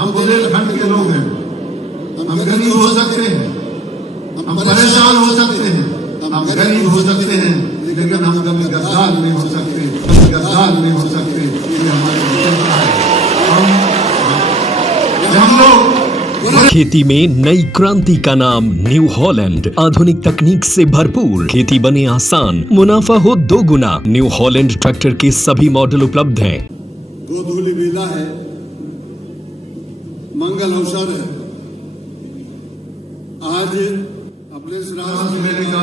हम बुंदेलखंड के लोग हैं, हम गरीब हो सकते हैं, हम परेशान हो सकते हैं, हम गरीब हो सकते हैं, लेकिन हम कभी गद्दार नहीं हो सकते, कभी गद्दार नहीं हो सकते। ये हमारी विशेषता है। हम लोग खेती में नई क्रांति का नाम न्यू हॉलैंड। आधुनिक तकनीक से भरपूर, खेती बने आसान, मुनाफा हो 2 गुना। न्यू हॉलैंड ट्रैक्टर के सभी मॉडल उपलब्ध हैं। गोधूली बेला है, मंगल अवसर है। आज अपने इस राष्ट्र मेले का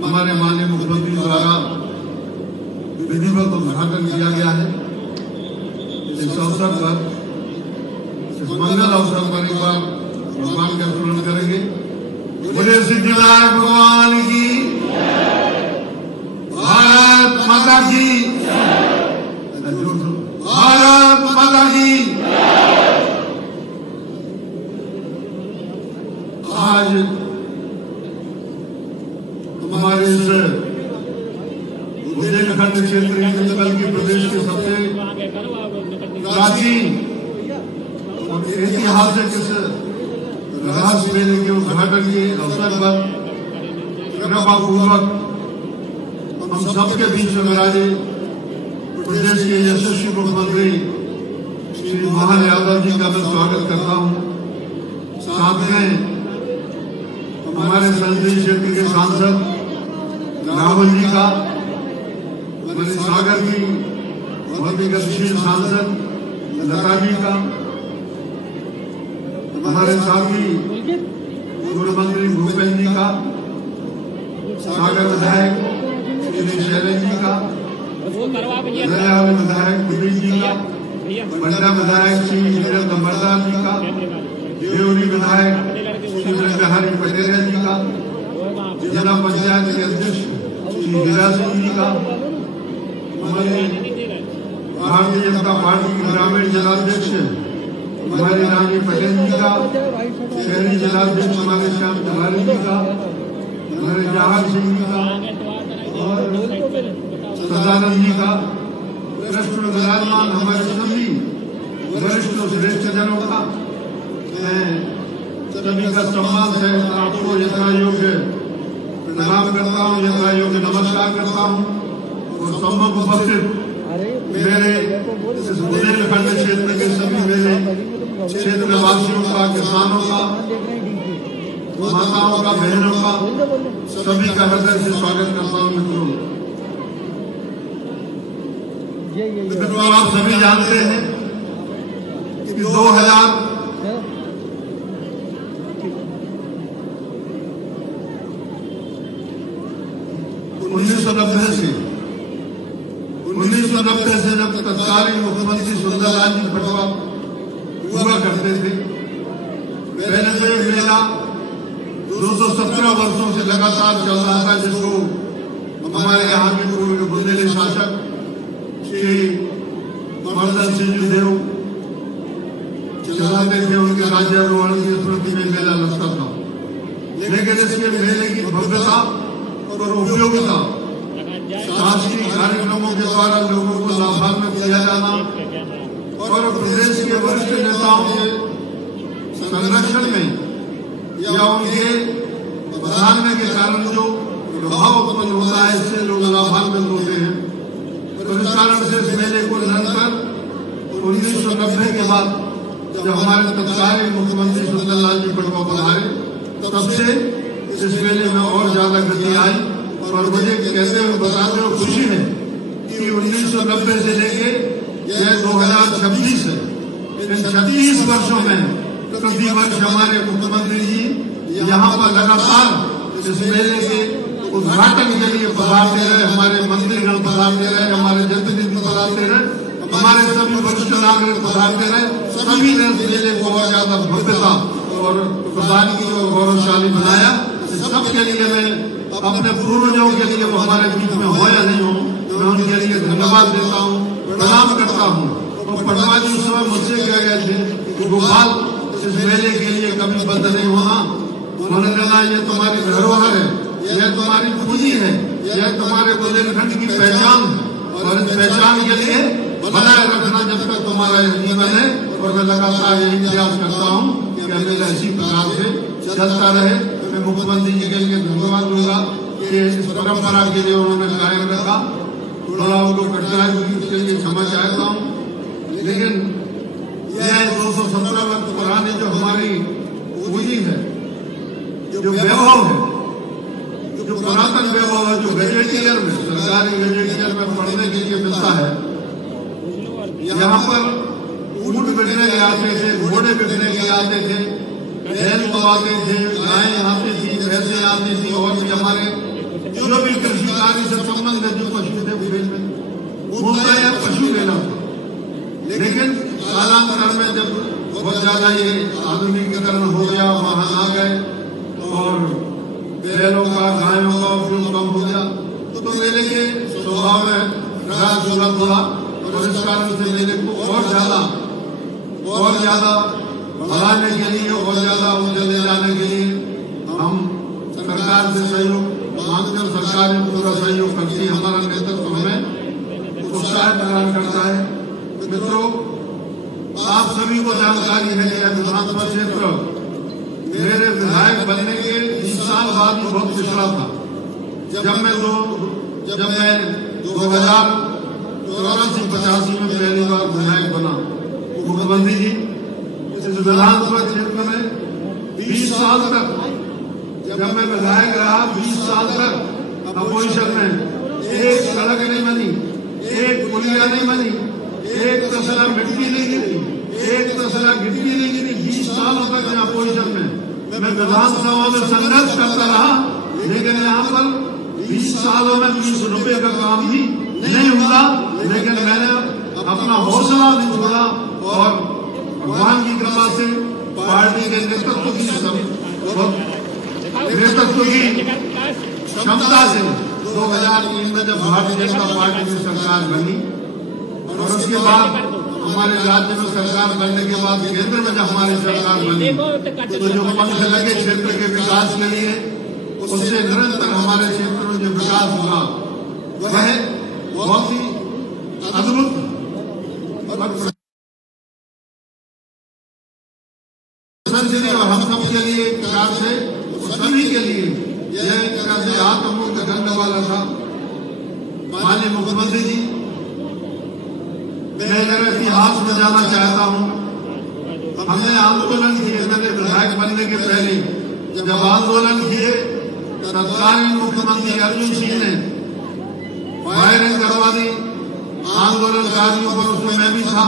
हमारे माननीय मुख्यमंत्री द्वारा विधिवत उद्घाटन किया गया है। इस अवसर पर, इस मंगल अवसर पर एक बार भगवान का स्मरण करेंगे। बोले सिद्धिविनायक भगवान की, भारत माता की, भारत माता की। आज हमारे इस बुंदेलखंड क्षेत्र की प्रदेश के सबसे प्राचीन और ऐतिहासिक इस रास मेले के उद्घाटन के अवसर पर कृपापूर्वक हम सबके बीच में विराजे प्रदेश के यशस्वी मुख्यमंत्री श्री मोहन यादव जी का मैं स्वागत करता हूं। साथ में हमारे संसदीय क्षेत्र के सांसद राहुल जी का, हमारे सागर की बहुत ही गतिशील सांसद लता जी का, हमारे साथी पूर्व मंत्री भूपेन्द्र जी का, सागर विधायक श्री शैलेश जी का, विधायक दिलीप जी का, मंडा विधायक श्री वीरेंद्र मरदास जी का, देवरी विधायक श्री बिहारी पटेल जी का, जिला पंचायत के अध्यक्ष श्री हीरा सिंह जी का, हमारे भारतीय जनता पार्टी के ग्रामीण जिलाध्यक्ष हमारे रानी पटेल जी का, शहरी जिलाध्यक्ष हमारे श्याम तिवारी जी का, हमारे जहाज सिंह जी का और सदानंद जी का, वरिष्ठ विराजमान हमारे सभी वरिष्ठ श्रेष्ठ जनों का सभी का सम्मान है। आपको यथा योग्य प्रणाम करता हूँ, यथा योग्य नमस्कार करता हूँ और सम्मुख उपस्थित मेरे इस बुंदेलखंड क्षेत्र के सभी मेरे क्षेत्रवासियों का, किसानों का, माताओं का, बहनों का, सभी का हृदय से स्वागत करता हूँ। मित्रों, आप सभी जानते हैं कि 1990 से जब तत्कालीन मुख्यमंत्री सुंदरलाल जी पटवा हुआ करते थे, पहले तो एक मेला 217 वर्षों से लगातार चल रहा था, जिसको हमारे यहाँ के पूर्व बुंदेली शासक श्री मर्दन सिंह देव चलाते थे। उनके राज्यारोहण की स्मृति में मेला लगता था, लेकिन इसके मेले की भव्यता और उपयोगिता राष्ट्रीय कार्यक्रमों के द्वारा लोगों को लाभान्वित किया जाना और प्रदेश के वरिष्ठ नेताओं के संरक्षण में या उनके बधाने के कारण जो प्रभाव उत्पन्न होता है, इससे लोग लाभान्वित होते हैं। तो इस कारण से इस मेले को निरंतर 1990 के बाद जब हमारे तत्कालीन मुख्यमंत्री सुंदरलाल जी पटवा पधारे, तब से इस मेले में और ज्यादा गति आई। और मुझे कहते हुए बताते हुए खुशी है कि 1990 से लेके यह 2026 है, इन 36 वर्षों में प्रति वर्ष हमारे मुख्यमंत्री जी यहाँ पर लगातार इस मेले के उद्घाटन के लिए पधारते रहे, हमारे मंत्रीगण पधारते रहे, हमारे जनप्रतिनिधि पधारते रहे, हमारे सभी वरिष्ठ नागरिक पधारते रहे। सभी ने इस मेले को और ज्यादा भव्यता और प्रदान की और गौरवशाली बनाया। सबके लिए मैं अपने पूर्वजों के लिए वो हमारे बीच में हो या नहीं हो, मैं उनके लिए धन्यवाद देता हूँ, प्रणाम करता हूँ। और पटवा जी उस समय मुझसे कह गए थे, गोपाल इस मेले के लिए कभी बंद नहीं होना, उन्होंने कहा ये तुम्हारी धरोहर है, यह तुम्हारी पूंजी है, यह तुम्हारे बुंदेलखंड की पहचान है और इस पहचान के लिए बनाए रखना जब तक तुम्हारा जीवन है। और मैं लगातार यही प्रयास करता हूँ कि अमिल इसी प्रकार से चलता रहे। मैं मुख्यमंत्री जी के लिए धन्यवाद दूंगा कि इस परंपरा के लिए उन्होंने कायम रखा। थोड़ा उनको कठिनाई हुई, उसके लिए क्षमा चाहता हूँ, लेकिन यह 217 वर्ष पुरानी जो हमारी पूंजी है, जो वैभव है, जो पुरातन वैभव है, जो गजेटियर में, सरकारी गजेटियर में पढ़ने के लिए मिलता है, यहाँ पर ऊँट बिकने के आते थे, घोड़े बिकने के आते थे, बैल तो आते थे, गायें आती थी, भैंसें आती थी, और भी हमारे जो भी कृषि कार्य से संबंधित जो पशु थे उनका यह पशु लेना था। लेकिन कालांतर में जब बहुत ज्यादा ये आधुनिकीकरण हो गया, वाहन आ गए और बैलों का, गायों का उपयोग कम हो गया, तो मेले के स्वभाव में ह्रास हुआ और इस कारण से मेले को और ज्यादा बढ़ाने के लिए, और ज्यादा ऊंचे ले जाने के लिए हम सरकार से सहयोग मांगते हैं। सरकार ने पूरा सहयोग करती है, हमारा नेतृत्व हमें उत्साह प्रदान करता है। मित्रों, आप सभी को जानकारी है कि विधानसभा क्षेत्र मेरे विधायक बनने के 20 साल बाद भी बहुत पिछड़ा था। जब मैं 2084-85 में पहली बार विधायक बना, मुख्यमंत्री जी इस विधानसभा क्षेत्र में 20 साल तक जब मैं विधायक रहा, 20 साल तक अपोजिशन में एक सड़क नहीं बनी, एक पुलिया नहीं बनी, एक तसला मिट्टी नहीं गिरी, एक तसला गिट्टी नहीं गिरी। 20 सालों तक अपोजिशन में मैं विधानसभा में संघर्ष करता रहा, लेकिन यहाँ पर 20 सालों में 20 रुपए का काम भी नहीं हुआ। लेकिन मैंने अपना हौसला नहीं छोड़ा और भगवान की कृपा से पार्टी के नेतृत्व की क्षमता से 2003 में जब भारतीय जनता पार्टी की सरकार बनी और उसके बाद हमारे राज्य में सरकार बनने के बाद केंद्र में जब हमारी सरकार बनी, तो जो पंख लगे क्षेत्र के विकास के लिए, उससे निरंतर हमारे क्षेत्र में जो विकास हुआ वह बहुत ही अद्भुत और हम सब के लिए एक प्रकार से, सभी के लिए यह एक प्रकार से आत्ममुक्त करने वाला था। माननीय मुख्यमंत्री जी, मैं मेरे इतिहास में जाना चाहता हूँ। हमने आंदोलन किए, मैंने विधायक बनने के पहले जब आंदोलन किए, तत्कालीन मुख्यमंत्री अर्जुन सिंह ने फायरिंग करवा दी आंदोलनकारियों पर। उसमें मैं भी था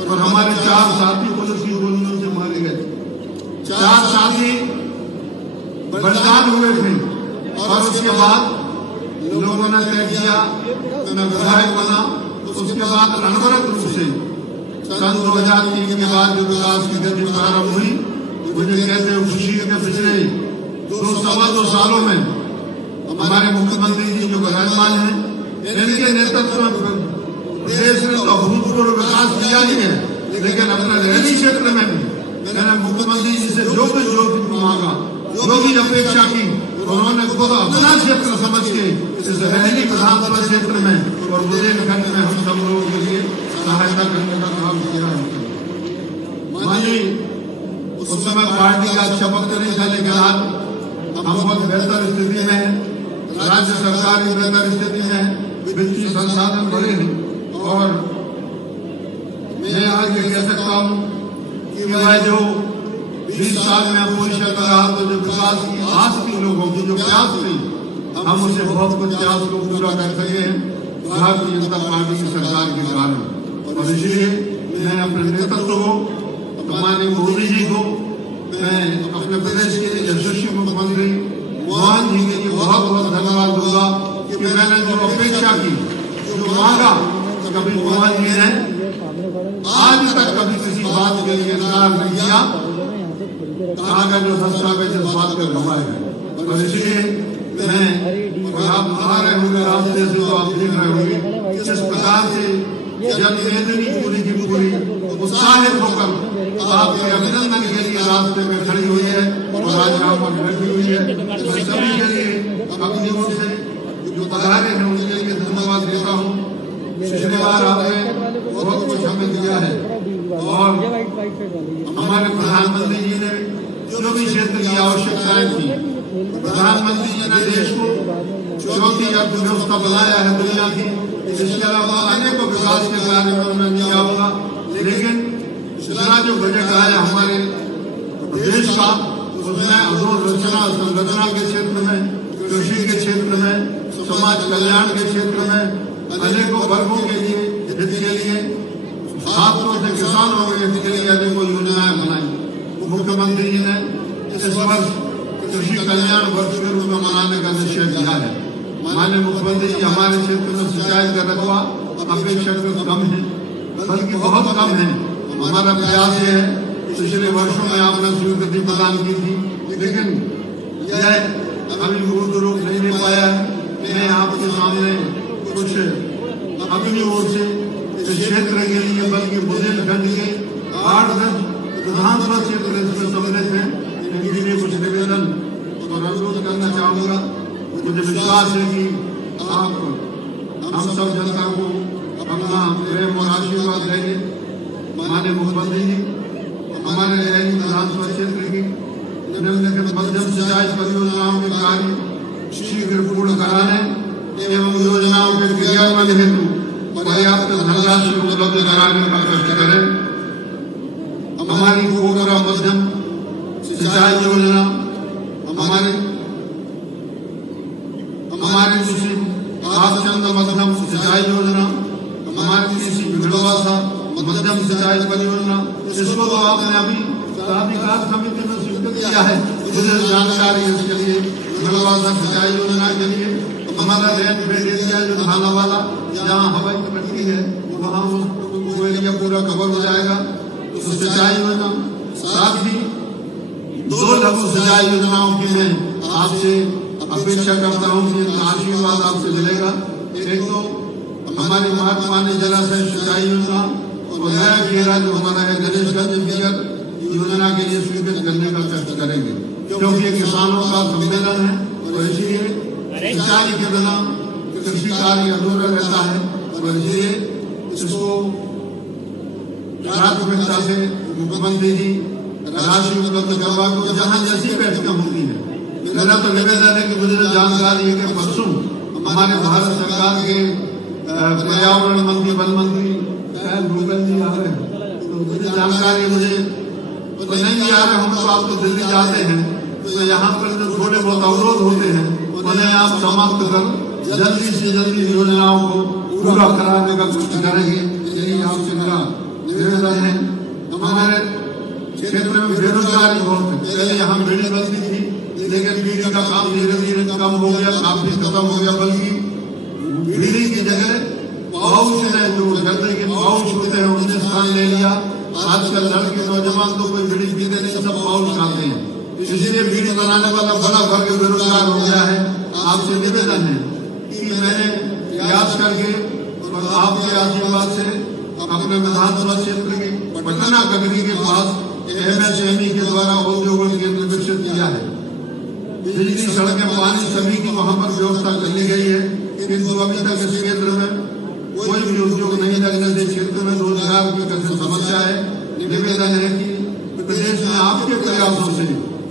और हमारे 4 साथी पुलिस की गोलियों से मारे गए। 4 साथी बलिदान हुए थे और उसके बाद लोगों ने तय किया, मैं विधायक बना। उसके बाद अनवरत रूप से सन 2003 के बाद जो विकास की गति प्रारंभ हुई, मुझे कहते हुए खुशी के पिछले 2 सालों में हमारे मुख्यमंत्री जी जो विराजमान है, इनके नेतृत्व में प्रदेश में तो अभूतपूर्व विकास किया ही है, लेकिन अपने रहनी क्षेत्र में भी मैंने मुख्यमंत्री जी से जो भी मांगा, जो भी अपेक्षा की, उन्होंने खुद अपना क्षेत्र समझ के इस रहनी विधानसभा क्षेत्र में और बुंदेलखंड में हम सब लोगों के लिए सहायता करने का काम किया है। मानिए उस समय पार्टी का अच्छा वक्त नहीं था, लेकिन आज हम बहुत बेहतर स्थिति में है, राज्य सरकार भी बेहतर स्थिति में है, वित्तीय संसाधन बढ़े हैं और मैं आज ये कह सकता हूँ कि वह जो 20 साल में अपोजिशन कर रहा, तो जो विकास की आस थी लोगों की, जो प्यास थी, हम उसे बहुत कुछ प्यास को पूरा कर सके हैं भारतीय जनता पार्टी की सरकार के कारण। और इसलिए मैं अपने नेतृत्व को, माननीय मोदी जी को, मैं अपने प्रदेश के यशस्वी मुख्यमंत्री मोहन जी के लिए बहुत बहुत धन्यवाद दूंगा कि मैंने जो अपेक्षा की, जो मांगा, कभी मोहन जी ने आज तक कभी किसी बात के लिए इनकार नहीं किया। आगे जो दस्तावेज इस बात पर घुमाए गए और इसलिए मैं, आप आ रहे होंगे रास्ते से तो आप देख रहे होंगे किस प्रकार से जनमेदनी पूरी की पूरी उत्साहित होकर आपके अभिनंदन के लिए रास्ते में खड़ी हुई है और आज यहाँ पर बैठी हुई है। तो सभी के लिए अपनी ओर से जो पधारे हैं उनके लिए धन्यवाद देता हूँ। पिछली बार आपने बहुत कुछ हमें दिया है और हमारे प्रधानमंत्री जी ने जो भी क्षेत्र की आवश्यकताएं थी, प्रधानमंत्री जी ने देश को चौथी अर्थव्यवस्था बनाया है दुनिया की। इसके अलावा अनेकों विकास के कार्य में उन्होंने किया होगा, लेकिन पिछला जो बजट आया हमारे देश का, उसमें अधोसंरचना संरचना के क्षेत्र में, कृषि के क्षेत्र में, समाज कल्याण के क्षेत्र में, अनेकों वर्गों के लिए हित के लिए, छात्रों से किसानों के हित के लिए अनेकों योजनाएं बनाई। मुख्यमंत्री जी ने इस वर्ष कृषि कल्याण वर्ष के रूप में मनाने का निश्चय किया है। माननीय मुख्यमंत्री जी, हमारे क्षेत्र में सिंचाई का रकबा अपेक्षाकृत कम है, बल्कि बहुत कम है। हमारा प्रयास है, पिछले वर्षों में आपने स्वीकृति प्रदान की थी, लेकिन यह अभी पूर्ण रूप नहीं ले पाया है। मैं आपके सामने कुछ अपनी ओर से इस क्षेत्र के लिए, बल्कि बुंदेलखंड के 8-10 विधानसभा क्षेत्र इसमें सम्मिलित हैं, इनके लिए कुछ निवेदन और अनुरोध करना चाहूँगा। मुझे विश्वास है कि आप हम सब जनता को अपना प्रेम और आशीर्वाद देंगे। माननीय मुख्यमंत्री जी, हमारे रैनी विधानसभा क्षेत्र की निम्नलिखित मध्यम सिंचाई परियोजनाओं के कार्य शीघ्र पूर्ण कराने एवं योजनाओं के क्रियान्वयन हेतु पर्याप्त धनराशि उपलब्ध कराने का कष्ट करें। हमारी कोबरा मध्यम सिंचाई योजना, हमारी कृषि आपचंद मध्यम सिंचाई योजना, हमारी कृषि भिड़वासा मध्यम सिंचाई परियोजना, इसको तो आपने अभी प्राधिकार समिति में स्वीकृत किया है। मुझे जानकारी इसके लिए भिड़वासा सिंचाई योजना के लिए हमारा रेंट बेड एरिया जो थाना वाला जहाँ हवाई पट्टी है, वहाँ वो एरिया पूरा कवर हो जाएगा। तो सिंचाई योजना, साथ ही 2 लघु सिंचाई योजनाओं की मैं आपसे अपेक्षा करता हूँ कि आशीर्वाद आपसे मिलेगा। एक तो हमारी महात्मानी जलाशय सिंचाई योजना और नया घेरा जो हमारा है गणेशगंज बियर योजना के लिए स्वीकृत करने का कष्ट करेंगे, क्योंकि ये किसानों का सम्मेलन है और इसलिए सिंचाई के बिना कृषि कार्य अधूरा रहता है और इसलिए इसको प्राथमिकता से मुख्यमंत्री जी राशि उपलब्ध करवा को जहाँ जैसी बैठकें होती है। मेरा तो निवेदन है कि मुझे जानकारी है कि परसों हमारे भारत सरकार के पर्यावरण मंत्री, वन मंत्री शायद भूगल जी आ रहे हैं, तो मुझे जानकारी मुझे तो नहीं भी आ रहे। हम तो आप तो दिल्ली जाते हैं, तो यहाँ पर जो थोड़े बहुत अवरोध होते हैं उन्हें आप समाप्त कर जल्दी से जल्दी योजनाओं को पूरा कराने का कोशिश करेंगे। यही आपसे मेरा निवेदन है। हमारे क्षेत्र में बेरोजगारी बहुत है। पहले यहाँ बीड़ी बनती थी, लेकिन बीड़ी का काम धीरे धीरे कम हो गया, काफी खत्म हो गया, बल्कि बीड़ी की जगह पाउच ने जो गर्दे के पाउच होते हैं उनने स्थान ले लिया। आजकल लड़के नौजवान तो कोई बीड़ी पीते नहीं, सब पाउच खाते हैं, इसलिए बीड़ी बनाने वाला बड़ा वर्ग बेरोजगार हो गया है। आपसे निवेदन है कि मैंने प्रयास करके और आपके आशीर्वाद से अपने विधानसभा क्षेत्र के पटना कगरी के पास MSME के द्वारा उद्योग केंद्र विकसित किया है। बिजली, सड़कें, पानी सभी की वहाँ पर व्यवस्था कर ली गई है, किंतु अभी तक इस केंद्र में कोई भी उद्योग नहीं लगने से क्षेत्र में रोजगार की कठिन समस्या है। निवेदन है कि प्रदेश में आपके प्रयासों से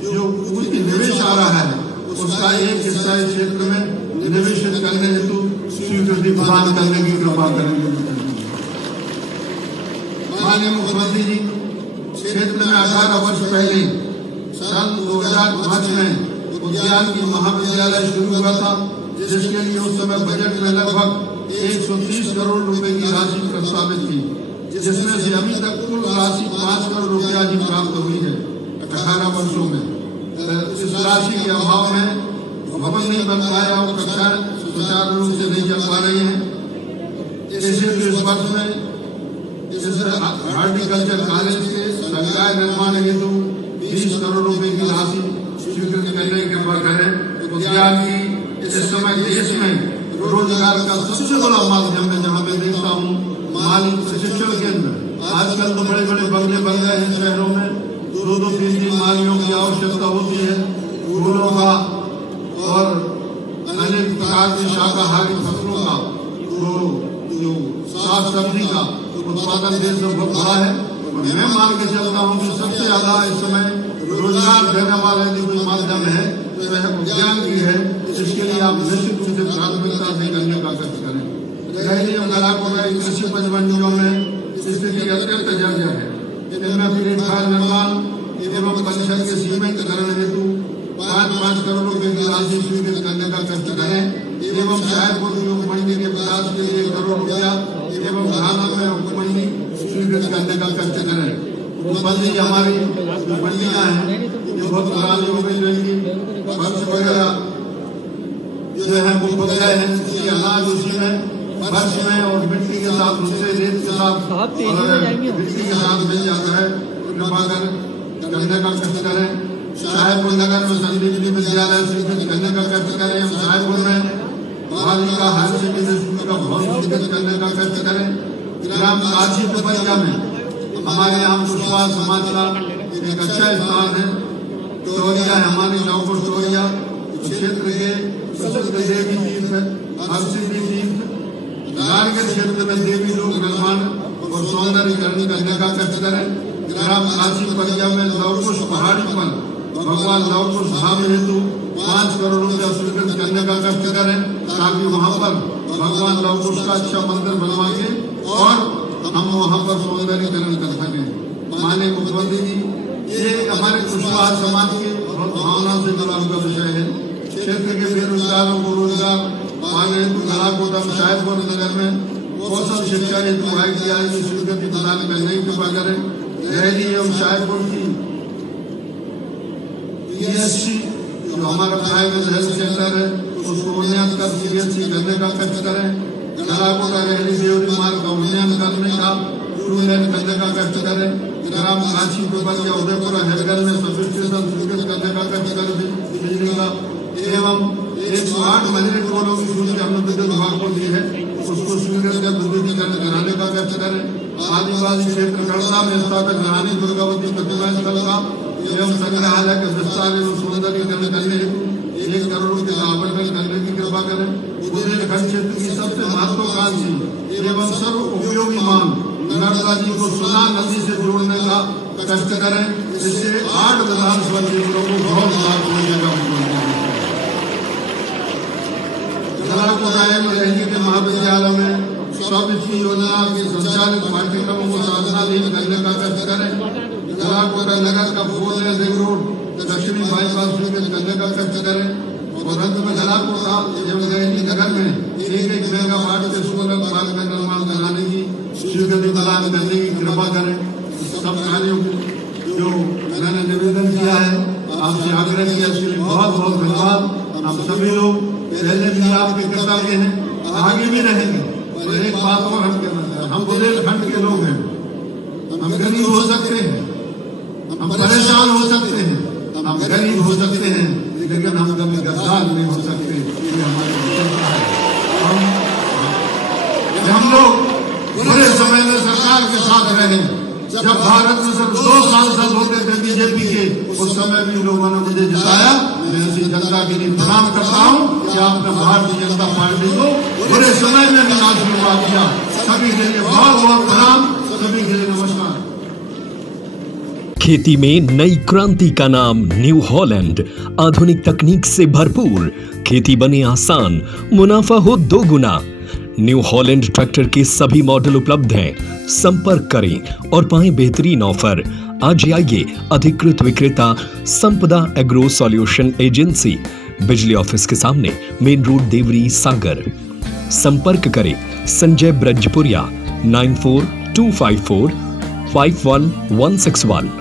जो कुछ निवेश आ रहा है उसका एक हिस्सा इस क्षेत्र में निवेशित करने हेतु स्वीकृति प्रदान करने की कृपा करेंगे। माननीय मुख्यमंत्री जी, क्षेत्र में 18 वर्ष पहले सन 2005 में उद्यान की महाविद्यालय शुरू हुआ था, जिसके लिए उस समय बजट में लगभग 130 करोड़ रुपए की राशि प्रस्तावित थी, जिसमें से अभी तक कुल राशि 5 करोड़ रुपया ही प्राप्त हुई है 18 वर्षों में। इस राशि के अभाव में भवन नहीं बन पाया और कक्षाएं सुचारू रूप से नहीं चल पा रही हैं। इसलिए इस वर्ष में हॉर्टिकल्चर कॉलेज के संकाय निर्माण हेतु 20 करोड़ रुपए की राशि स्वीकृत करने की कृपा करें। उद्यान की इस समय देश में रोजगार का सबसे बड़ा माध्यम है, जहाँ मैं देखता हूँ माली प्रशिक्षण केंद्र। आजकल तो बड़े बड़े बंगले बन गए हैं शहरों में, 2-3 मालियों की आवश्यकता होती है फूलों का और अनेक प्रकार की शाकाहारी फसलों का, जो साग सब्जी का उत्पादन देश में बहुत बड़ा है और और मैं मान के चलता हूँ कि सबसे ज्यादा इस समय रोजगार देने वाला यदि कोई माध्यम है तो यह विज्ञान की है। इसके लिए आप निश्चित रूप से प्राथमिकता से करने का कष्ट करें। रैली और गलाकोटा कृषि उपज मंडियों में स्थिति अत्यंत जर्जर है। इनमें प्लेटफार्म निर्माण एवं परिषद के सीमेंटकरण हेतु 5-5 करोड़ रुपए की राशि स्वीकृत करने का कष्ट करें एवं शायदपुर की उपमंडी के विकास के लिए 1 करोड़ रुपया एवं घाना में उपमंडी स्वीकृत करने का कष्ट करें। मंडी हमारी मंडियां हैं ये बहुत पुरानी हो गई रहेंगी, फर्श वगैरह जो है वो बदले हैं, इसलिए अनाज उसी में फर्श में और मिट्टी के साथ उससे रेत के साथ मिट्टी के साथ मिल जाता है। कृपा कर करने का कष्ट करें। साहेबपुर नगर में संजीवनी विद्यालय स्वीकृत करने का कष्ट करें। साहेबपुर में बालिका हायर सेकेंडरी स्कूल का भवन स्वीकृत करने का कष्ट करें। ग्राम काशी पिपरिया में हमारे यहाँ पुष्पा समाज का एक अच्छा स्थान है। टोरिया है हमारी नौपुर टोरिया क्षेत्र के प्रसिद्ध देवी तीर्थ हरसिद्धि तीर्थ कारगिल क्षेत्र में देवी लोक निर्माण और सौंदर्यीकरण करने का कष्ट करें। ग्राम काशी परिया में लवकुश पहाड़ी पर भगवान लवकुश धाम हेतु 5 करोड़ रुपया स्वीकृत करने का कष्ट करें ताकि वहाँ पर भगवान लवकुश का अच्छा मंदिर बनवा के और हम वहाँ पर सौंदर्यीकरण कर सकें। माननीय मुख्यमंत्री जी, ये हमारे कुशवाहा समाज के बहुत भावना से जुड़ा हुआ विषय है। क्षेत्र के बेरोजगारों को रोजगार पाने हेतु गलाकोटा साहेबपुर नगर में कौशल शिक्षा हेतु ITI की स्वीकृति प्रदान करने की कृपा करें। रैली एवं साहेबपुर की PSC जो हमारा प्राइवेट हेल्थ सेंटर है उसको उन्नयन कर CHC करने का कष्ट करें। गलाकोटा रैली देवरी मार्ग का उन्नयन करने का 2 लेन करने का कष्ट करें। ग्राम काशी पिपरिया उदयपुर हेलगन में सब स्टेशन स्वीकृत करने का कष्ट करें बिजली का एवं 108 मंदिर टोलों की सूची हमने विद्युत विभाग को दी है उसको स्वीकृत कर विद्युतीकरण कराने का कष्ट करें। आदिवासी क्षेत्र गढ़ता में स्थापित रानी दुर्गावती प्रतिमा स्थल का एवं संग्रहालय के विस्तार एवं सौंदर्यीकरण करने हेतु 1 करोड़ रुपये का आवंटन करने की कृपा करें। बुंदेलखंड क्षेत्र की सबसे महत्वाकांक्षी एवं सर्व उपयोगी मांग नर्मदा जी को सुना नदी से जोड़ने का कष्ट करें। इससे 8 विधानसभा क्षेत्रों को बहुत लाभ मिलेगा। गलाकोटा एवं रैली के महाविद्यालय में स्ववित्तीय योजना के संचालित पाठ्यक्रमों को साधनाधीन करने का कष्ट करें। गलाकोटा नगर का 4 लेन रिंग रोड दक्षिणी बाईपास स्वीकृत करने का कष्ट करें और अंत में गलाकोटा एवं रैली नगर में 1 मेगावाट के सोलर प्लांट का निर्माण कराने की स्वीकृति प्रदान करने की कृपा करें। सब कार्यों जो मैंने निवेदन किया है आपसे आग्रह किया इसके लिए बहुत बहुत धन्यवाद। हम सभी लोग पहले भी आपके कृतज्ञ हैं, आगे भी रहेंगे। और एक बात और हम कहना चाहते हैं, हम बुंदेलखंड के लोग हैं, हम गरीब हो सकते हैं, हम परेशान हो सकते हैं, हम गरीब हो सकते हैं, लेकिन हम कभी गद्दार नहीं हो सकते। ये हमारी विशेषता है। हम लोग बुरे समय में सरकार के साथ रहे। जब भारत में सिर्फ 2 सांसद होते थे बीजेपी के, उस समय भी लोगों ने मुझे जिताया। मैं इसी जनता के लिए प्रणाम करता हूँ कि आपने भारतीय जनता पार्टी को बुरे समय में भी आशीर्वाद दिया। सभी के लिए बहुत बहुत प्रणाम, सभी के लिए नमस्कार। खेती में नई क्रांति का नाम न्यू हॉलैंड। आधुनिक तकनीक से भरपूर, खेती बने आसान, मुनाफा हो 2 गुना। न्यू हॉलैंड ट्रैक्टर के सभी मॉडल उपलब्ध हैं। संपर्क करें और पाएं बेहतरीन ऑफर। आज आइए अधिकृत विक्रेता संपदा एग्रो सॉल्यूशन एजेंसी, बिजली ऑफिस के सामने, मेन रोड, देवरी, सागर। संपर्क करें संजय ब्रजपुरिया 9425451161।